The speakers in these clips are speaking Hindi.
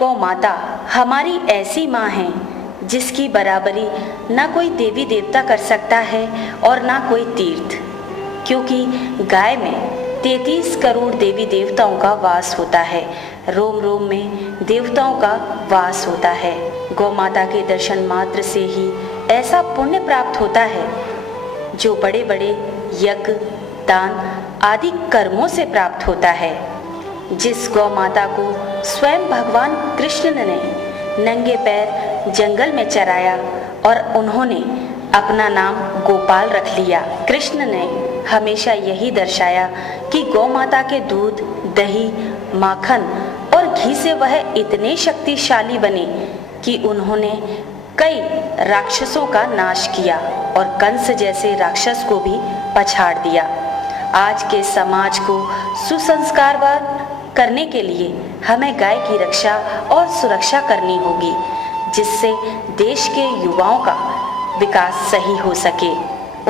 गौ माता हमारी ऐसी माँ है जिसकी बराबरी ना कोई देवी देवता कर सकता है और ना कोई तीर्थ, क्योंकि गाय में 33 करोड़ देवी देवताओं का वास होता है। रोम रोम में देवताओं का वास होता है। गौ माता के दर्शन मात्र से ही ऐसा पुण्य प्राप्त होता है जो बड़े बड़े यज्ञ, दान आदि कर्मों से प्राप्त होता है। जिस गौ माता को स्वयं भगवान कृष्ण ने नंगे पैर जंगल में चराया और उन्होंने अपना नाम गोपाल रख लिया। कृष्ण ने हमेशा यही दर्शाया कि गौ माता के दूध, दही, माखन और घी से वह इतने शक्तिशाली बने कि उन्होंने कई राक्षसों का नाश किया और कंस जैसे राक्षस को भी पछाड़ दिया। आज के समाज को सुसंस्कारवान करने के लिए हमें गाय की रक्षा और सुरक्षा करनी होगी, जिससे देश के युवाओं का विकास सही हो सके,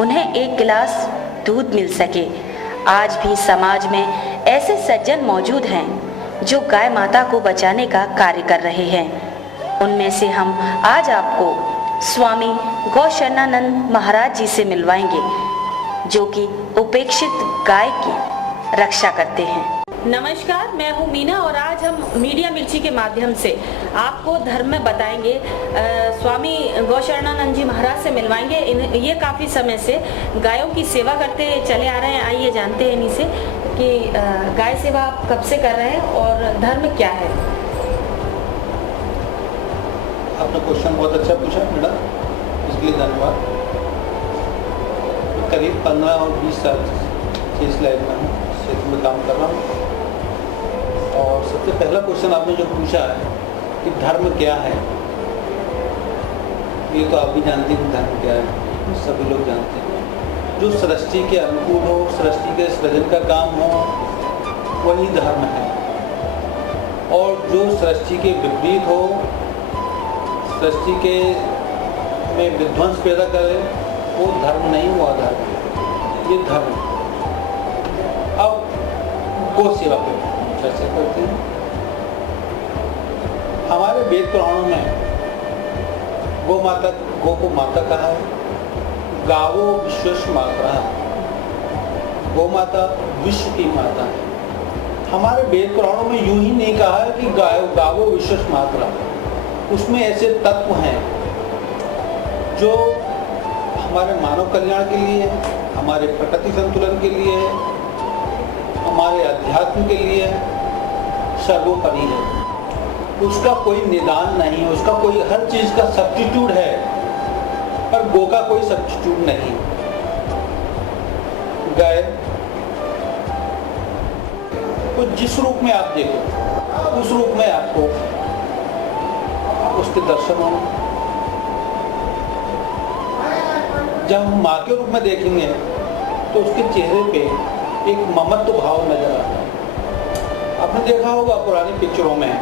उन्हें एक गिलास दूध मिल सके। आज भी समाज में ऐसे सज्जन मौजूद हैं जो गाय माता को बचाने का कार्य कर रहे हैं। उनमें से हम आज आपको स्वामी गौशरणानंद महाराज जी से मिलवाएंगे, जो कि उपेक्षित गाय की रक्षा करते हैं। नमस्कार, मैं हूँ मीना और आज हम मीडिया मिर्ची के माध्यम से आपको धर्म में बताएंगे। स्वामी गौशरणानंद जी महाराज से मिलवाएंगे। ये काफ़ी समय से गायों की सेवा करते चले आ रहे हैं। आइए जानते हैं इन्हीं से कि गाय सेवा आप कब से कर रहे हैं और धर्म क्या है। आपने क्वेश्चन बहुत अच्छा पूछा मैडम, इसके लिए धन्यवाद। करीब 15 और 20 साल से इस लाइन में हूँ, क्षेत्र में काम कर रहा हूँ। और सबसे पहला क्वेश्चन आपने जो पूछा है कि धर्म क्या है, ये तो आप भी जानते हैं कि धर्म क्या है, सभी लोग जानते हैं। जो सृष्टि के अनुकूल हो, सृष्टि के सृजन का काम हो, वही धर्म है। और जो सृष्टि के विपरीत हो, सृष्टि के में विध्वंस पैदा करे, वो धर्म नहीं, वो अधर्म है। ये धर्म। अब गौ सेवा पे चर्चा करते हैं। हमारे वेद पुराणों में गौ को माता कहा है। गावो विश्वस्य मातरः, गौ माता विश्व की माता है। हमारे वेद पुराणों में यूं ही नहीं कहा है कि गावो विश्वस्य मातरः। उसमें ऐसे तत्व हैं जो हमारे मानव कल्याण के लिए, हमारे प्रकृति संतुलन के लिए, हमारे अध्यात्म के लिए सर्वोपरि है। उसका कोई निदान नहीं है, उसका कोई, हर चीज का सब्स्टिट्यूट है, पर गौ का कोई सब्स्टिट्यूट नहीं। गाय को जिस रूप में आप देखो, उस रूप में आपको उसके दर्शन होंगे। जब हम माँ के रूप में देखेंगे तो उसके चेहरे पे एक ममत्व भाव नजर आता है। आपने देखा होगा पुरानी पिक्चरों में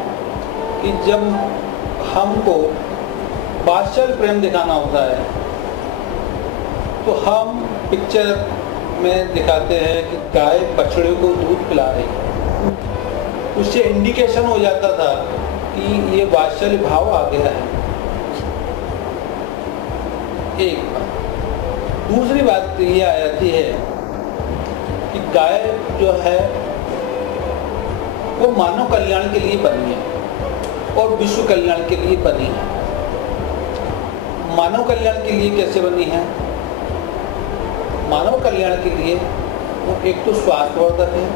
कि जब हमको वात्सल्य प्रेम दिखाना होता है तो हम पिक्चर में दिखाते हैं कि गाय बछड़े को दूध पिला रही है। उससे इंडिकेशन हो जाता था कि ये वात्सल्य भाव आ गया है। एक बात। दूसरी बात ये आ जाती है कि गाय जो है वो मानव कल्याण के लिए बनी है और विश्व कल्याण के लिए बनी है। मानव कल्याण के लिए कैसे बनी है? मानव कल्याण के लिए वो एक तो स्वास्थ्यवर्धक है,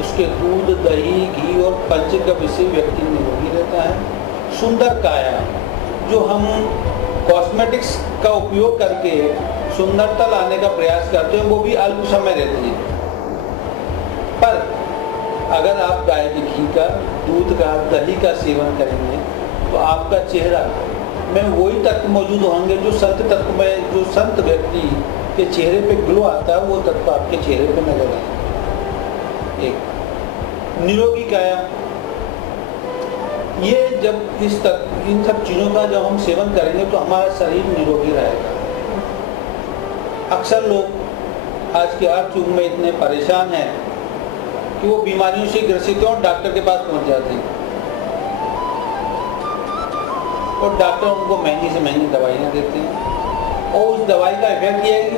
उसके दूध, दही, घी और पंचगव्य से व्यक्ति निरोगी रहता है। सुंदर काया, जो हम कॉस्मेटिक्स का उपयोग करके सुंदरता लाने का प्रयास करते हैं, वो भी अल्प समय रहती है। पर अगर आप गाय के घी का, दूध का, दही का सेवन करेंगे तो आपका चेहरा में वही तत्व मौजूद होंगे जो संत तत्व में, जो संत व्यक्ति के चेहरे पे ग्लो आता है, वो तत्व आपके चेहरे पे नजर आता है। एक निरोगी काया, ये जब इन सब चीज़ों का जब हम सेवन करेंगे तो हमारा शरीर निरोगी रहेगा। अक्सर लोग आज के अर्थ युग में इतने परेशान हैं कि वो बीमारियों से ग्रसित हैं और डॉक्टर के पास पहुंच जाते हैं। और डॉक्टर उनको महंगी से महंगी दवाइयाँ देते हैं, और उस दवाई का इफेक्ट ये है कि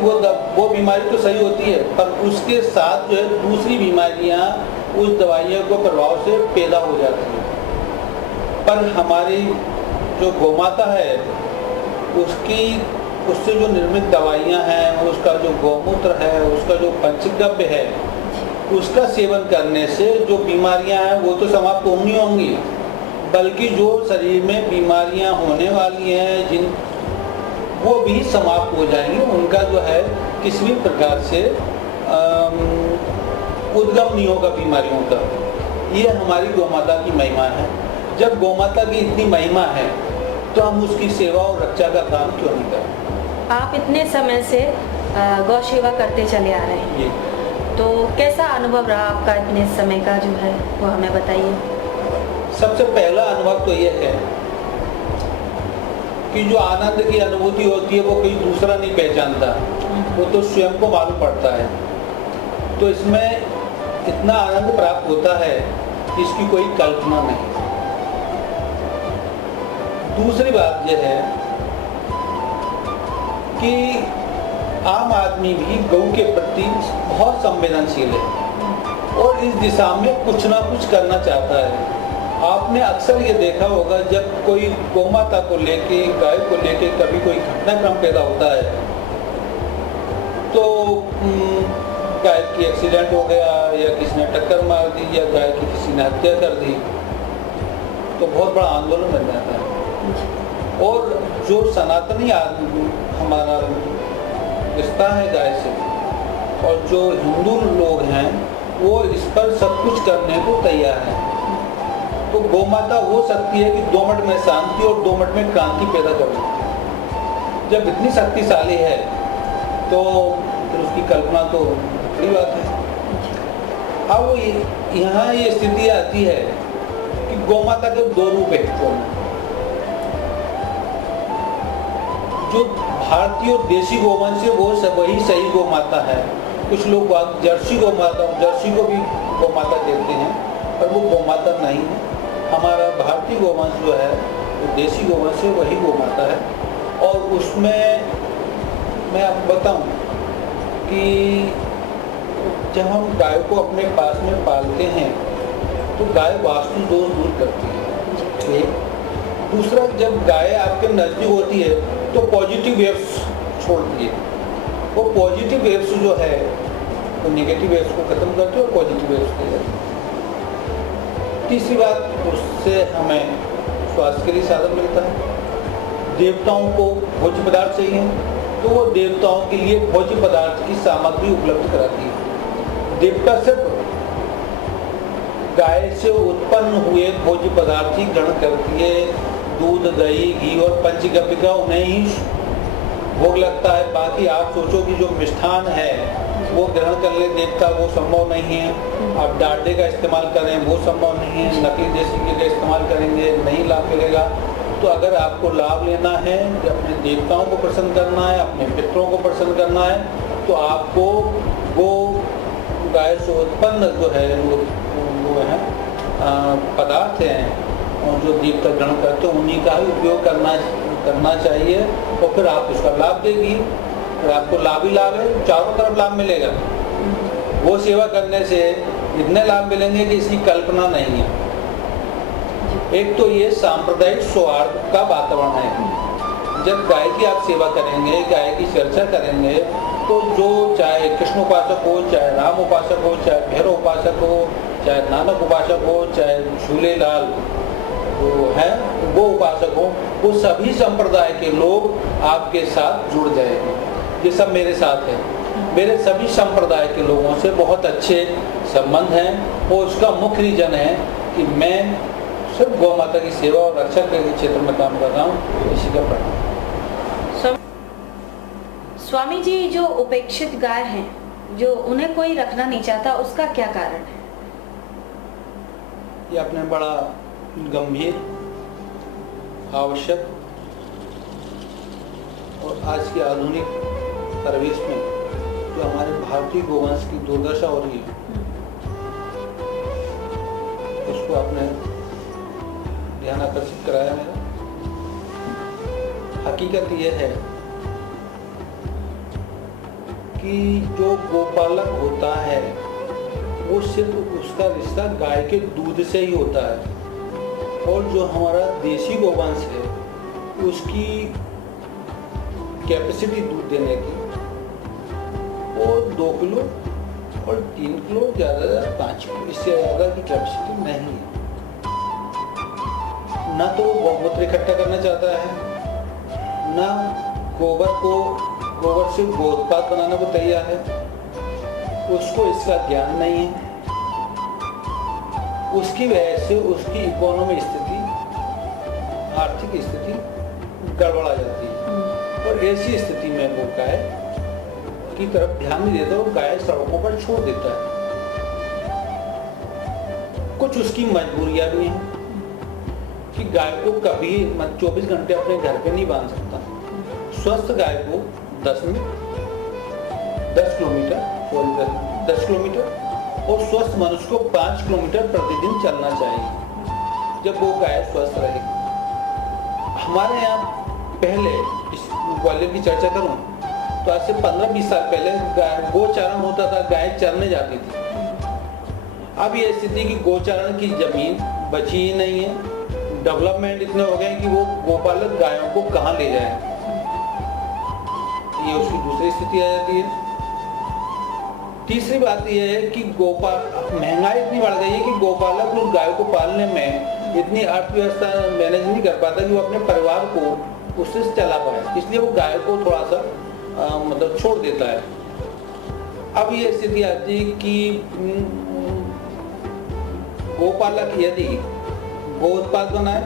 वो बीमारी तो सही होती है, पर उसके साथ जो है दूसरी बीमारियाँ उस दवाइयों के प्रभाव से पैदा हो जाती हैं। पर हमारी जो गौमाता है उससे जो निर्मित दवाइयाँ हैं, उसका जो गौमूत्र है, उसका जो पंचगव्य है, उसका सेवन करने से जो बीमारियां हैं वो तो समाप्त होंगी होंगी, बल्कि जो शरीर में बीमारियां होने वाली हैं वो भी समाप्त हो जाएंगी। उनका जो है किसी भी प्रकार से उद्गम नहीं होगा बीमारियों का। ये हमारी गौमाता की महिमा है। जब गौमाता की इतनी महिमा है तो हम उसकी सेवा और रक्षा का काम क्यों नहीं करें। आप इतने समय से गौ सेवा करते चले आ रहे हैं, तो कैसा अनुभव रहा आपका इतने समय का जो है वो हमें बताइए। सबसे पहला अनुभव तो ये है कि जो आनंद की अनुभूति होती है वो कोई दूसरा नहीं पहचानता, वो तो स्वयं को मालूम पड़ता है। तो इसमें इतना आनंद प्राप्त होता है इसकी कोई कल्पना नहीं। दूसरी बात यह है कि आम आदमी भी गौ के प्रति बहुत संवेदनशील है और इस दिशा में कुछ ना कुछ करना चाहता है। आपने अक्सर ये देखा होगा जब कोई गौमाता को लेके, गाय को लेके कभी कोई घटनाक्रम पैदा होता है तो गाय की एक्सीडेंट हो गया या किसी ने टक्कर मार दी या गाय की किसी ने हत्या कर दी तो बहुत बड़ा आंदोलन बन जाता है। और जो सनातनी हमारा रिश्ता है गाय से और जो हिंदू लोग हैं वो इस पर सब कुछ करने को तैयार हैं। तो गौमाता हो सकती है कि 2 मिनट में शांति और 2 मिनट में क्रांति पैदा कर देती। जब इतनी शक्तिशाली है तो फिर उसकी कल्पना तो बड़ी बात है। अब यहाँ ये स्थिति आती है कि गौमाता के 2 रूप है। जो भारतीय और देशी गौवंश है वो वही सही गौमाता है। कुछ लोग जर्सी गौमाता, जर्सी को भी गौमाता कहते हैं, पर वो गौमाता नहीं है। हमारा भारतीय गौवंश जो है वो देशी गौवंश है, वही गौमाता है। और उसमें मैं आपको बताऊं कि जब हम गाय को अपने पास में पालते हैं तो गाय वास्तु दोष दूर करती है। दूसरा, जब गाय आपके नजदीक होती है तो पॉजिटिव वेव्स छोड़ती है। वो पॉजिटिव वेव्स जो है वो नेगेटिव वेव्स को खत्म करती है और पॉजिटिव वेव्स को देती है। तीसरी बात, उससे हमें स्वास्थ्य के लिए साधन मिलता है। देवताओं को भोज्य पदार्थ चाहिए तो वो देवताओं के लिए भोज्य पदार्थ की सामग्री उपलब्ध कराती है। देवता सिर्फ गाय से उत्पन्न हुए भोज्य पदार्थ ही ग्रहण करती है। दूध, दही, घी और पंचगव्य का उन्हें ही भोग लगता है। बाकी आप सोचो कि जो मिष्ठान है वो ग्रहण कर ले देवता, वो संभव नहीं है। आप डालडे का इस्तेमाल करें वो संभव नहीं है। नकली देसी घी का इस्तेमाल करेंगे नहीं लाभ मिलेगा। तो अगर आपको लाभ लेना है, अपने देवताओं को प्रसन्न करना है, अपने पितरों को प्रसन्न करना है, तो आपको वो गाय से उत्पन्न जो है वो है पदार्थ हैं और जो देवता ग्रहण करते हैं उन्हीं का ही उपयोग करना चाहिए। और फिर आप उसका लाभ देगी, फिर आपको लाभ ही लाभ है, चारों तरफ लाभ मिलेगा। वो सेवा करने से इतने लाभ मिलेंगे कि इसकी कल्पना नहीं है। एक तो ये सांप्रदायिक सौहार्द का वातावरण है। जब गाय की आप सेवा करेंगे, गाय की चर्चा करेंगे, तो जो चाहे कृष्ण उपासक हो, चाहे राम उपासक हो, चाहे भैरव उपासक हो, चाहे नानक उपासक हो, चाहे झूलेलाल जो है वो उपासक हो, वो सभी संप्रदाय के लोग आपके साथ जुड़ जाएंगे। ये सब मेरे साथ है। मेरे सभी संप्रदाय के लोगों से बहुत अच्छे संबंध हैं और उसका मुख्य रीजन है कि मैं सिर्फ गौ माता की सेवा और रक्षा के क्षेत्र में काम कर रहा हूँ। इसी का परिणाम। स्वामी जी, जो उपेक्षित गाय हैं, जो उन्हें कोई रखना नहीं चाहता, उसका क्या कारण है? ये आपने बड़ा गंभीर, आवश्यक और आज की आधुनिक परिवेश में जो हमारे भारतीय गोवंश की दुर्दशा हो रही है, उसको आपने ध्यान आकर्षित कराया मेरा। हकीकत यह है कि जो गोपालक होता है वो सिर्फ उसका रिश्ता गाय के दूध से ही होता है, और जो हमारा देसी गोवंश है उसकी कैपेसिटी दूध देने की वो 2 किलो और 3 किलो, ज़्यादा 5 किलो, इससे ज़्यादा की कैपेसिटी नहीं है। ना तो वो गौमूत्र इकट्ठा करना चाहता है, ना गोबर से गो उत्पाद बनाने को तैयार है, उसको इसका ज्ञान नहीं है। उसकी वजह से उसकी इकोनॉमी स्थिति, आर्थिक स्थिति गड़बड़ा जाती है, और ऐसी स्थिति में वो गाय की तरफ ध्यान नहीं देता, वो गाय सड़कों पर छोड़ देता है। कुछ उसकी मजबूरियां भी हैं कि गाय को कभी 24 घंटे अपने घर पे नहीं बांध सकता। स्वस्थ गाय को 10 किलोमीटर और स्वस्थ मनुष्य को 5 किलोमीटर प्रतिदिन चलना चाहिए जब वो गाय स्वस्थ रहेगी। हमारे यहाँ पहले इस ग्वालियर की चर्चा करूं तो आज से 15-20 साल पहले गोचारण होता था, गाय चरने जाती थी। अब ये स्थिति कि गोचारण की जमीन बची ही नहीं है, डेवलपमेंट इतने हो गए कि वो गोपालक गायों को कहाँ ले जाए, ये उसकी दूसरी स्थिति आ जाती है। तीसरी बात यह है कि महंगाई इतनी बढ़ गई है कि गोपालक उस गायों को पालने में इतनी अर्थव्यवस्था मैनेज नहीं कर पाता कि वो अपने परिवार को उससे चला पाए, इसलिए वो गाय को थोड़ा सा मतलब छोड़ देता है। अब ये स्थिति आती है कि गोपालक यदि गो उत्पाद बनाए,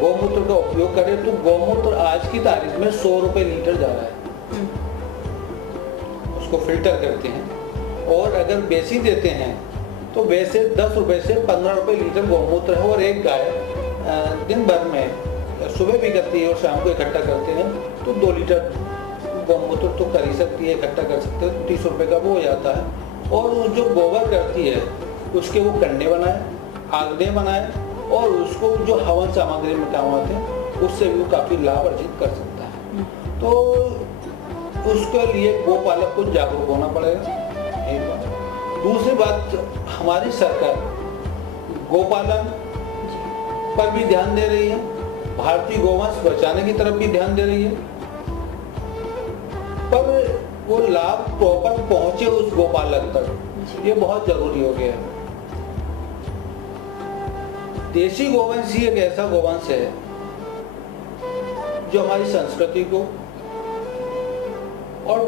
गौमूत्र का उपयोग करे, तो गौमूत्र आज की तारीख में 100 रुपए लीटर जा रहा है। उसको फिल्टर करते हैं, और अगर बेसी देते हैं तो वैसे 10 रुपए से 15 रुपए लीटर गौमूत्र है। और एक गाय दिन भर में सुबह भी करती है और शाम को इकट्ठा करते हैं तो 2 लीटर गौमूत्र तो कर ही सकती है, इकट्ठा कर सकते हैं, 30 रुपए का वो हो जाता है। और जो गोबर करती है उसके वो कंडे बनाए, आगने बनाए, और उसको जो हवन सामग्री में काम आते हैं उससे भी वो काफ़ी लाभ अर्जित कर सकता है। तो उसके लिए गोपालक को जागरूक होना पड़ेगा, एक बात। दूसरी बात, हमारी सरकार गोपालन पर भी ध्यान दे रही है, भारतीय गोवंश बचाने की तरफ भी ध्यान दे रही है, पर वो लाभ प्रॉपर पहुंचे उस गोपालक तक, ये बहुत जरूरी हो गया है। देशी गोवंश ही एक ऐसा गोवंश है जो हमारी संस्कृति को और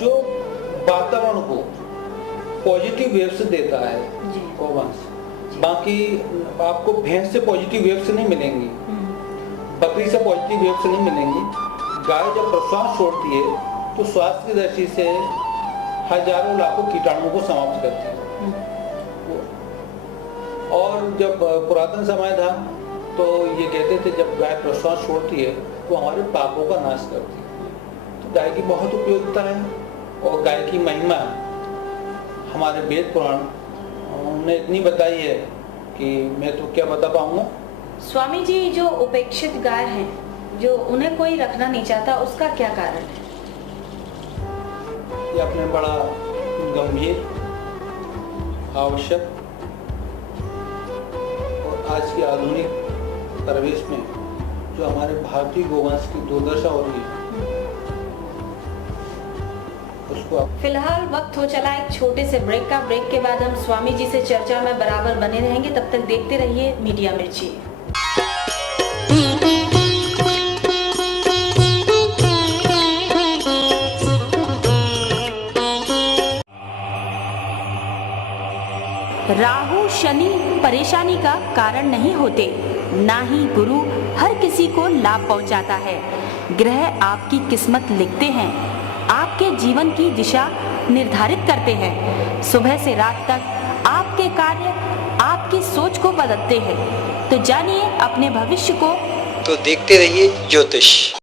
जो वातावरण को पॉजिटिव वेव्स देता है गोवंश। बाकी आपको भैंस से पॉजिटिव वेव्स नहीं मिलेंगी, बकरी से पॉजिटिव वेव्स नहीं मिलेंगी। गाय जब प्रश्वास छोड़ती है तो स्वास्थ्य की दृष्टि से हजारों लाखों कीटाणुओं को समाप्त करती है। और जब पुरातन समय था तो ये कहते थे जब गाय प्रश्वास छोड़ती है तो हमारे पापों का नाश करती है। तो गाय की बहुत उपयोगिता है, और गाय की महिमा हमारे वेद पुराण ने इतनी बताई है कि मैं तो क्या बता पाऊंगा। स्वामी जी, जो उपेक्षित गाय हैं, जो उन्हें कोई रखना नहीं चाहता, उसका क्या कारण है? ये अपने बड़ा गंभीर, आवश्यक और आज की आधुनिक परिवेश में जो हमारे भारतीय गोवंश की दुर्दशा हो रही है उसको। फिलहाल वक्त हो चला एक छोटे से ब्रेक का। ब्रेक के बाद हम स्वामी जी से चर्चा में बराबर बने रहेंगे। तब तक देखते रहिए मीडिया मिर्ची। राहु शनि परेशानी का कारण नहीं होते, ना ही गुरु हर किसी को लाभ पहुंचाता है। ग्रह आपकी किस्मत लिखते हैं, आपके जीवन की दिशा निर्धारित करते हैं। सुबह से रात तक आपके कार्य आपकी सोच को बदलते हैं। तो जानिए अपने भविष्य को। तो देखते रहिए ज्योतिष।